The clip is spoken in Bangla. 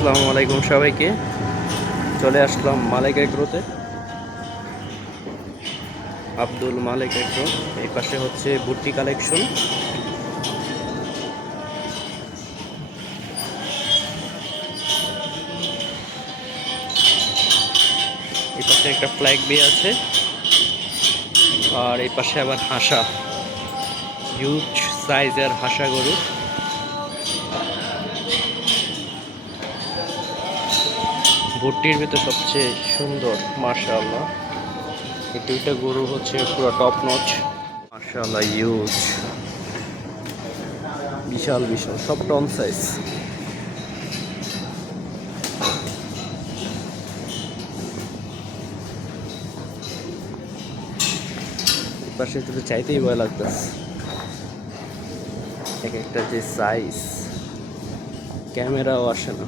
আসসালামু আলাইকুম সবাইকে। চলে আসলাম মালিক এগ্রোতে। আব্দুল মালিক এগ্রো, এই পাশে হচ্ছে ভুট্টি কালেকশন। এই পাশে একটা ফ্ল্যাগ বি আছে। আর এই পাশে আবার হাসা। হিউজ সাইজের হাসা গরু। ভুট্টির ভিতর সবচেয়ে সুন্দর মার্শাল্লাহ এই দুইটা গরু হচ্ছে পুরো টপ নচ মার্শাল্লাহ ইউজ বিশাল বিশাল, সব টন সাইজ পাশে চাইতেই ভয় লাগতেছে। এক একটা যে সাইজ ক্যামেরাও আসে না।